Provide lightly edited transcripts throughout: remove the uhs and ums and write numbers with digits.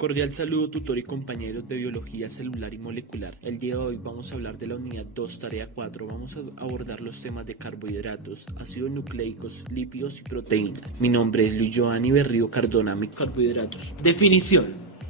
Cordial saludo, tutor y compañeros de biología celular y molecular. El día de hoy vamos a hablar de la unidad 2, tarea 4. Vamos a abordar los temas de carbohidratos, ácidos nucleicos, lípidos y proteínas. Mi nombre es Luis Giovanni Berrío Cardona. Carbohidratos. Definición.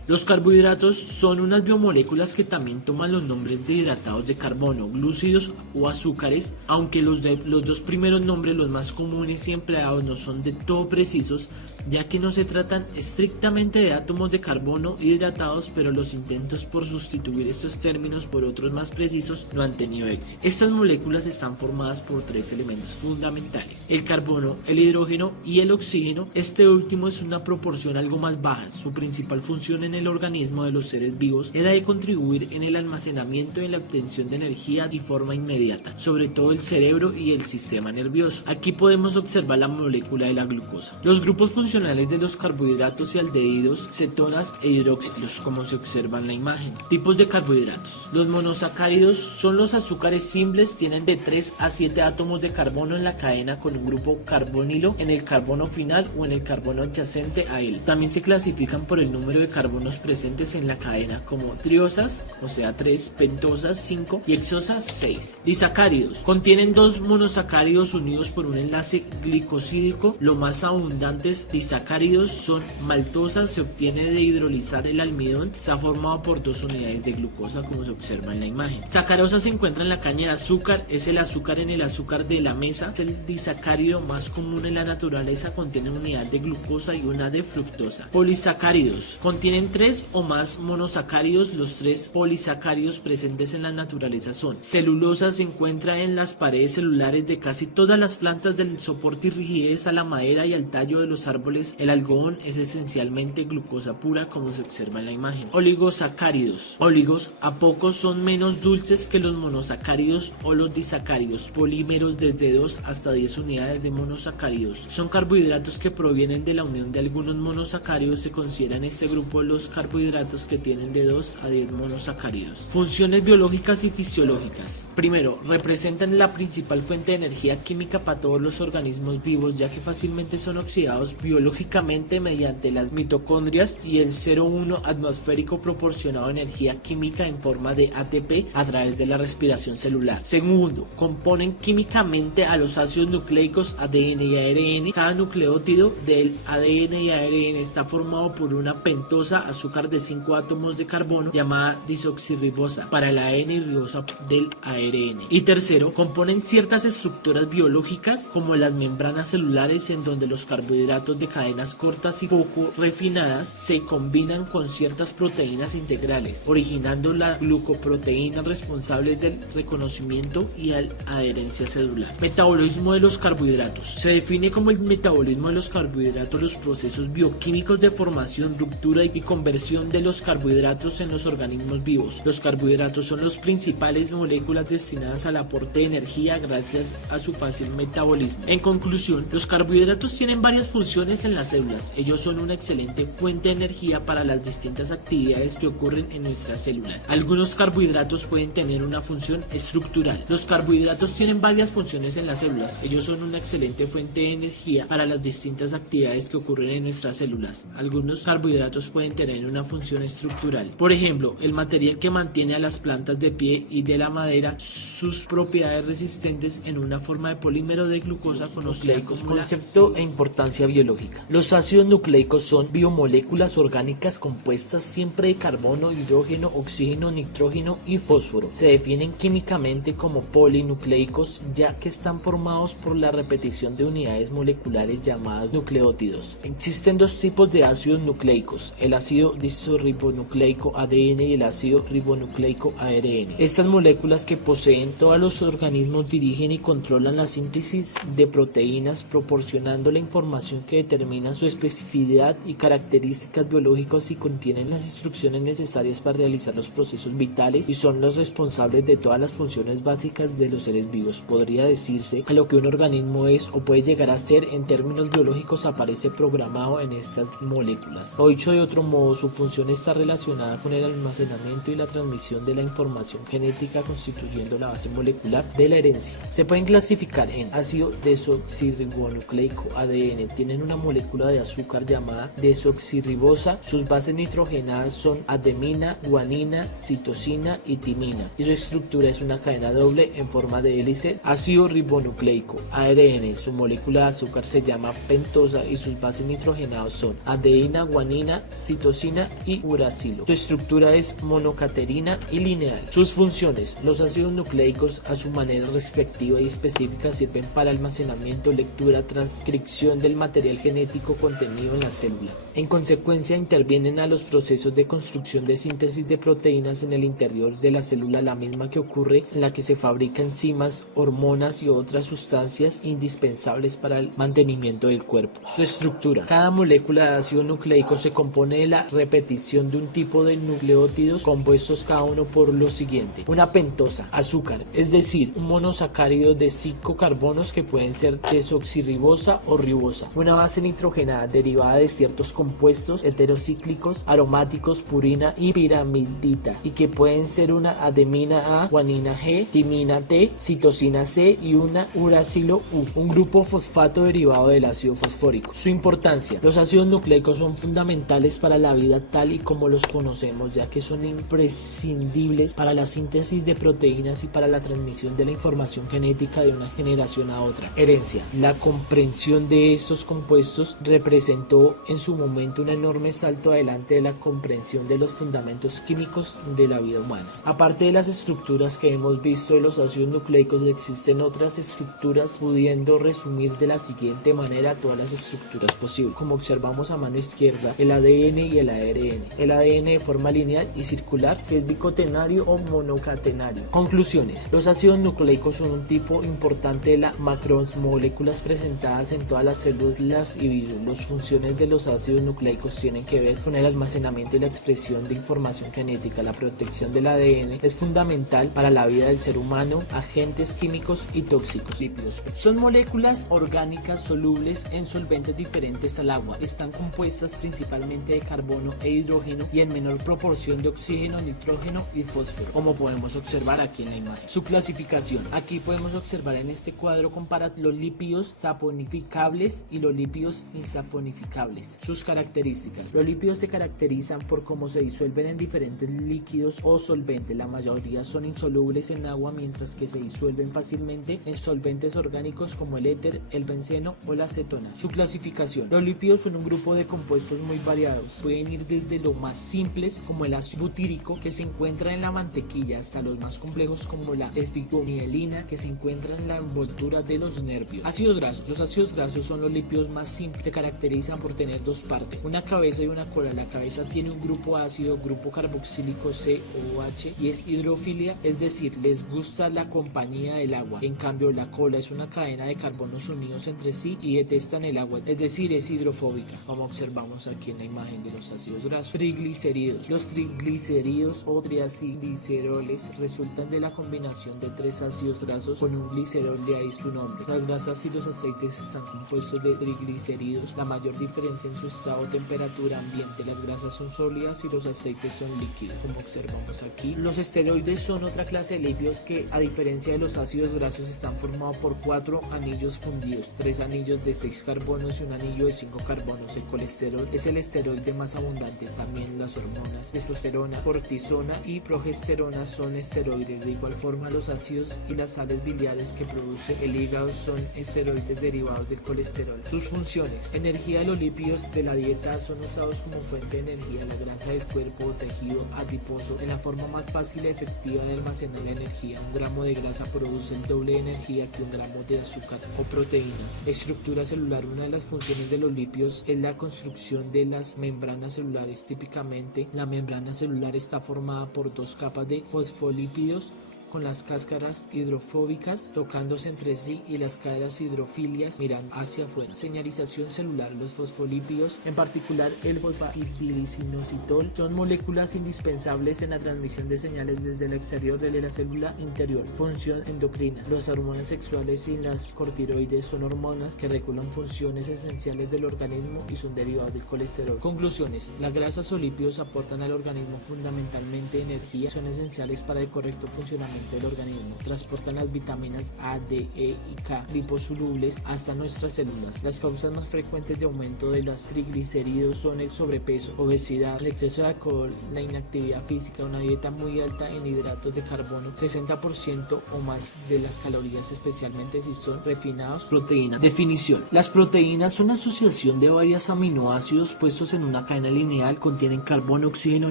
Los carbohidratos son unas biomoléculas que también toman los nombres de hidratados de carbono, glúcidos o azúcares, aunque los dos primeros nombres, los más comunes y empleados, no son de todo precisos, ya que no se tratan estrictamente de átomos de carbono hidratados, pero los intentos por sustituir estos términos por otros más precisos no han tenido éxito. Estas moléculas están formadas por tres elementos fundamentales: el carbono, el hidrógeno y el oxígeno. Este último es una proporción algo más baja. Su principal función en el organismo de los seres vivos era de contribuir en el almacenamiento y la obtención de energía de forma inmediata, sobre todo el cerebro y el sistema nervioso. Aquí podemos observar la molécula de la glucosa. Los grupos funcionales de los carbohidratos y aldehídos, cetonas e hidroxilos, como se observa en la imagen. Tipos de carbohidratos. Los monosacáridos son los azúcares simples, tienen de 3 a 7 átomos de carbono en la cadena con un grupo carbonilo en el carbono final o en el carbono adyacente a él. También se clasifican por el número de carbonos presentes en la cadena como triosas, o sea 3, pentosas 5 y hexosas 6. Disacáridos. Contienen dos monosacáridos unidos por un enlace glicosídico. Los más abundantes disacáridos son maltosas, se obtiene de hidrolizar el almidón, está formado por dos unidades de glucosa como se observa en la imagen. Sacarosa se encuentra en la caña de azúcar, es el azúcar en el azúcar de la mesa, es el disacárido más común en la naturaleza, contiene una unidad de glucosa y una de fructosa. Polisacáridos. Contienen 3 o más monosacáridos. Los 3 polisacáridos presentes en la naturaleza son: celulosa, se encuentra en las paredes celulares de casi todas las plantas, del soporte y rigidez a la madera y al tallo de los árboles. El algodón es esencialmente glucosa pura, como se observa en la imagen. Oligosacáridos. Oligos, a pocos, son menos dulces que los monosacáridos o los disacáridos. Polímeros desde 2 hasta 10 unidades de monosacáridos. Son carbohidratos que provienen de la unión de algunos monosacáridos. Se consideran este grupo los carbohidratos que tienen de 2 a 10 monosacáridos. Funciones biológicas y fisiológicas. Primero, representan la principal fuente de energía química para todos los organismos vivos, ya que fácilmente son oxidados biológicamente mediante las mitocondrias, y el 0,1 atmosférico proporcionado energía química en forma de ATP a través de la respiración celular. Segundo, componen químicamente a los ácidos nucleicos ADN y ARN. Cada nucleótido del ADN y ARN está formado por una pentosa, azúcar de 5 átomos de carbono, llamada disoxirribosa, para la ADN y ribosa del ARN. Y tercero, componen ciertas estructuras biológicas como las membranas celulares, en donde los carbohidratos de cadenas cortas y poco refinadas se combinan con ciertas proteínas integrales, originando la glucoproteínas responsables del reconocimiento y la adherencia celular. Metabolismo de los carbohidratos. Se define como el metabolismo de los carbohidratos los procesos bioquímicos de formación, ruptura y conversión de los carbohidratos en los organismos vivos. Los carbohidratos son las principales moléculas destinadas al aporte de energía gracias a su fácil metabolismo. En conclusión, los carbohidratos tienen varias funciones en las células. Ellos son una excelente fuente de energía para las distintas actividades que ocurren en nuestras células. Algunos carbohidratos pueden tener una función estructural. Los carbohidratos tienen varias funciones en las células. Ellos son una excelente fuente de energía para las distintas actividades que ocurren en nuestras células. Algunos carbohidratos pueden tener una función estructural. Por ejemplo, el material que mantiene a las plantas de pie y de la madera, sus propiedades resistentes en una forma de polímero de glucosa conocida como concepto e importancia biológica. Los ácidos nucleicos son biomoléculas orgánicas compuestas siempre de carbono, hidrógeno, oxígeno, nitrógeno y fósforo. Se definen químicamente como polinucleicos, ya que están formados por la repetición de unidades moleculares llamadas nucleótidos. Existen dos tipos de ácidos nucleicos: el ácido disoxirribonucleico ADN y el ácido ribonucleico ARN. Estas moléculas que poseen todos los organismos dirigen y controlan la síntesis de proteínas, proporcionando la información que determina su especificidad y características biológicas, y contienen las instrucciones necesarias para realizar los procesos vitales y son los responsables de todas las funciones básicas de los seres vivos. Podría decirse que lo que un organismo es o puede llegar a ser en términos biológicos aparece programado en estas moléculas. O dicho de otro modo, como su función está relacionada con el almacenamiento y la transmisión de la información genética constituyendo la base molecular de la herencia. Se pueden clasificar en ácido desoxirribonucleico ADN, tienen una molécula de azúcar llamada desoxirribosa, sus bases nitrogenadas son ademina, guanina, citosina y timina y su estructura es una cadena doble en forma de hélice. Ácido ribonucleico ARN, su molécula de azúcar se llama pentosa y sus bases nitrogenadas son adeína, guanina, citosina y uracilo. Su estructura es monocaterina y lineal. Sus funciones: los ácidos nucleicos a su manera respectiva y específica sirven para almacenamiento, lectura, transcripción del material genético contenido en la célula. En consecuencia, intervienen a los procesos de construcción de síntesis de proteínas en el interior de la célula, la misma que ocurre en la que se fabrican enzimas, hormonas y otras sustancias indispensables para el mantenimiento del cuerpo. Su estructura: cada molécula de ácido nucleico se compone de la repetición de un tipo de nucleótidos compuestos cada uno por lo siguiente: una pentosa, azúcar, es decir, un monosacárido de 5 carbonos que pueden ser desoxirribosa o ribosa, una base nitrogenada derivada de ciertos compuestos heterocíclicos, aromáticos, purina y piramidita, y que pueden ser una ademina A, guanina G, timina T, citosina C y una uracilo U, un grupo fosfato derivado del ácido fosfórico. Su importancia: los ácidos nucleicos son fundamentales para la vida tal y como los conocemos, ya que son imprescindibles para la síntesis de proteínas y para la transmisión de la información genética de una generación a otra. Herencia: la comprensión de estos compuestos representó en su momento un enorme salto adelante de la comprensión de los fundamentos químicos de la vida humana. Aparte de las estructuras que hemos visto de los ácidos nucleicos, existen otras estructuras, pudiendo resumir de la siguiente manera todas las estructuras posibles. Como observamos a mano izquierda, el ADN y el ARN. El ADN de forma lineal y circular, si es bicatenario o monocatenario. Conclusiones: los ácidos nucleicos son un tipo importante de las macromoléculas presentadas en todas las células y virus. Las funciones de los ácidos nucleicos tienen que ver con el almacenamiento y la expresión de información genética. La protección del ADN es fundamental para la vida del ser humano, agentes químicos y tóxicos. Lípidos son moléculas orgánicas solubles en solventes diferentes al agua. Están compuestas principalmente de carbono e hidrógeno y en menor proporción de oxígeno, nitrógeno y fósforo, como podemos observar aquí en la imagen. Su clasificación: aquí podemos observar en este cuadro compara los lípidos saponificables y los lípidos insaponificables. Sus características: los lípidos se caracterizan por cómo se disuelven en diferentes líquidos o solventes. La mayoría son insolubles en agua, mientras que se disuelven fácilmente en solventes orgánicos como el éter, el benceno o la acetona. Su clasificación: los lípidos son un grupo de compuestos muy variados. Pueden ir desde lo más simples como el ácido butírico que se encuentra en la mantequilla hasta los más complejos como la esfigmoidelina que se encuentra en la envoltura de los nervios. Ácidos grasos: los ácidos grasos son los lípidos más simples. Se caracterizan por tener dos partes, una cabeza y una cola. La cabeza tiene un grupo ácido, grupo carboxílico COH, y es hidrofilia, es decir, les gusta la compañía del agua. En cambio, la cola es una cadena de carbonos unidos entre sí y detestan el agua, es decir, es hidrofóbica, como observamos aquí en la imagen de los ácidos grasos. Triglicéridos: los triglicéridos o triacilgliceroles resultan de la combinación de tres ácidos grasos con un glicerol, de ahí su nombre. Las grasas y los aceites están compuestos de triglicéridos. La mayor diferencia en su estado, temperatura, ambiente: las grasas son sólidas y los aceites son líquidos, como observamos aquí. Los esteroides son otra clase de lípidos que, a diferencia de los ácidos grasos, están formados por 4 anillos fundidos, 3 anillos de 6 carbonos y un anillo de 5 carbonos. El colesterol es el esteroide más abundante. También las hormonas testosterona, cortisona y progesterona son esteroides. De igual forma, los ácidos y las sales biliares que produce el hígado son esteroides derivados del colesterol. Sus funciones: energía. Los lípidos de la dieta son usados como fuente de energía. La grasa del cuerpo o tejido adiposo es la forma más fácil y efectiva de almacenar la energía. Un gramo de grasa produce el doble de energía que un gramo de azúcar o proteínas. Estructura celular: una de las funciones de los lípidos es la construcción de las membranas celulares. Típicamente, la membrana celular está formada por 2 capas de fosfolípidos con las cáscaras hidrofóbicas tocándose entre sí y las caderas hidrofilias mirando hacia afuera. Señalización celular. Los fosfolípidos, en particular el fosfatidilicinositol, son moléculas indispensables en la transmisión de señales desde el exterior de la célula interior. Función endocrina. Las hormonas sexuales y las corticoides son hormonas que regulan funciones esenciales del organismo y son derivados del colesterol. Conclusiones. Las grasas o lípidos aportan al organismo fundamentalmente energía, son esenciales para el correcto funcionamiento del organismo. Transportan las vitaminas A, D, E y K liposolubles hasta nuestras células. Las causas más frecuentes de aumento de los triglicéridos son el sobrepeso, obesidad, el exceso de alcohol, la inactividad física, una dieta muy alta en hidratos de carbono, 60% o más de las calorías, especialmente si son refinados. Proteína. Definición. Las proteínas son la asociación de varios aminoácidos puestos en una cadena lineal, contienen carbono, oxígeno,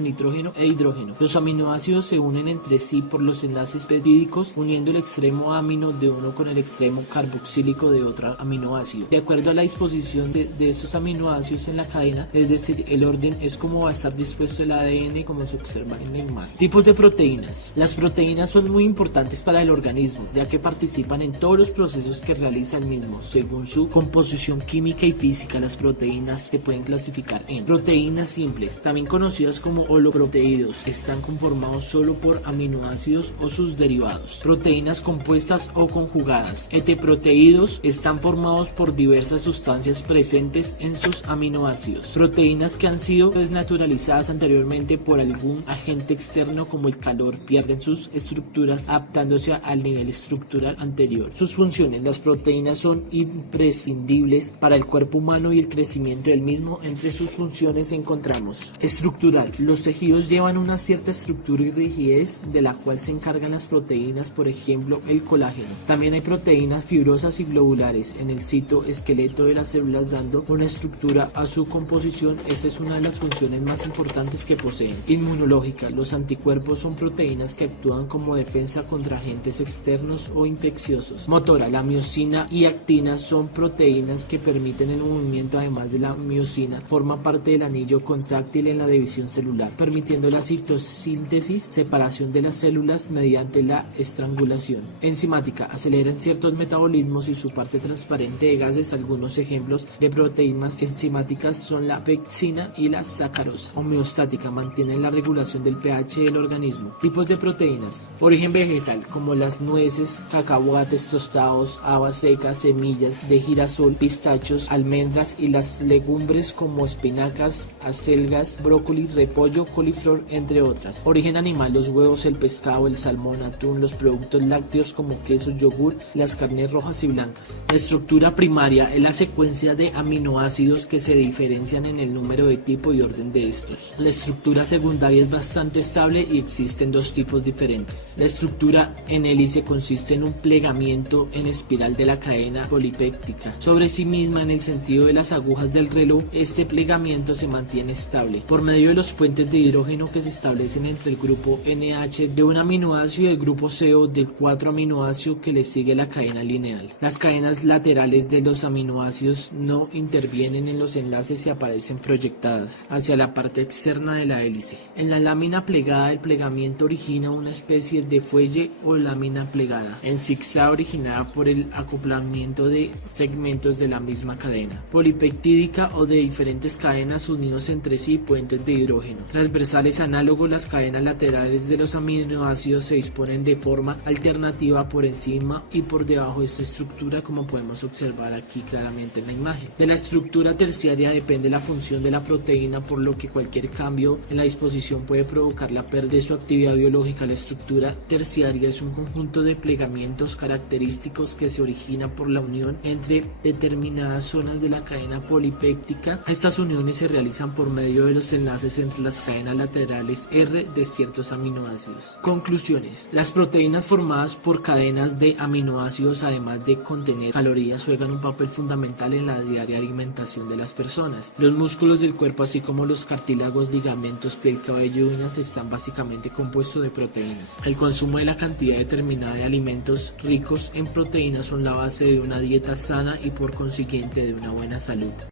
nitrógeno e hidrógeno. Los aminoácidos se unen entre sí por los enlaces peptídicos, uniendo el extremo amino de uno con el extremo carboxílico de otro aminoácido. De acuerdo a la disposición de estos aminoácidos en la cadena, es decir, el orden es como va a estar dispuesto el ADN, como se observa en la imagen. Tipos de proteínas. Las proteínas son muy importantes para el organismo, ya que participan en todos los procesos que realiza el mismo. Según su composición química y física, las proteínas se pueden clasificar en proteínas simples, también conocidas como holoproteídos, están conformados solo por aminoácidos o sus derivados. Proteínas compuestas o conjugadas. Heteroproteídos están formados por diversas sustancias presentes en sus aminoácidos. Proteínas que han sido desnaturalizadas anteriormente por algún agente externo como el calor, pierden sus estructuras adaptándose al nivel estructural anterior. Sus funciones. Las proteínas son imprescindibles para el cuerpo humano y el crecimiento del mismo. Entre sus funciones encontramos estructural. Los tejidos llevan una cierta estructura y rigidez de la cual se encargan las proteínas, por ejemplo el colágeno. También hay proteínas fibrosas y globulares en el citoesqueleto de las células, dando una estructura a su composición. Esta es una de las funciones más importantes que poseen. Inmunológica. Los anticuerpos son proteínas que actúan como defensa contra agentes externos o infecciosos. Motora. La miosina y actina son proteínas que permiten el movimiento. Además de la miosina, forma parte del anillo contráctil en la división celular, permitiendo la citosíntesis, separación de las células mediante la estrangulación. Enzimática. Aceleran ciertos metabolismos y su parte transparente de gases. Algunos ejemplos de proteínas enzimáticas son la pepsina y la sacarosa. Homeostática. Mantienen la regulación del pH del organismo. Tipos de proteínas. Origen vegetal, como las nueces, cacahuates tostados, habas secas, semillas de girasol, pistachos, almendras y las legumbres como espinacas, acelgas, brócolis, repollo, coliflor, entre otras. Origen animal. Los huevos, el pescado, el salmón, atún, los productos lácteos como quesos, yogur, las carnes rojas y blancas. La estructura primaria es la secuencia de aminoácidos que se diferencian en el número de tipo y orden de estos. La estructura secundaria es bastante estable y existen dos tipos diferentes. La estructura en hélice consiste en un plegamiento en espiral de la cadena polipéptica sobre sí misma en el sentido de las agujas del reloj. Este plegamiento se mantiene estable por medio de los puentes de hidrógeno que se establecen entre el grupo NH de un aminoácido y el grupo CO del 4 aminoácido que le sigue la cadena lineal. Las cadenas laterales de los aminoácidos no intervienen en los enlaces y aparecen proyectadas hacia la parte externa de la hélice. En la lámina plegada, el plegamiento origina una especie de fuelle o lámina plegada en zigzag originada por el acoplamiento de segmentos de la misma cadena polipeptídica o de diferentes cadenas unidos entre sí puentes de hidrógeno. Transversales análogos, las cadenas laterales de los aminoácidos se disponen de forma alternativa por encima y por debajo de esta estructura, como podemos observar aquí claramente en la imagen. De la estructura terciaria depende la función de la proteína, por lo que cualquier cambio en la disposición puede provocar la pérdida de su actividad biológica. La estructura terciaria es un conjunto de plegamientos característicos que se origina por la unión entre determinadas zonas de la cadena polipéptica. Estas uniones se realizan por medio de los enlaces entre las cadenas laterales R de ciertos aminoácidos. Conclusiones. Las proteínas formadas por cadenas de aminoácidos, además de contener calorías, juegan un papel fundamental en la diaria alimentación de las personas. Los músculos del cuerpo, así como los cartílagos, ligamentos, piel, cabello y uñas, están básicamente compuestos de proteínas. El consumo de la cantidad determinada de alimentos ricos en proteínas son la base de una dieta sana y por consiguiente de una buena salud.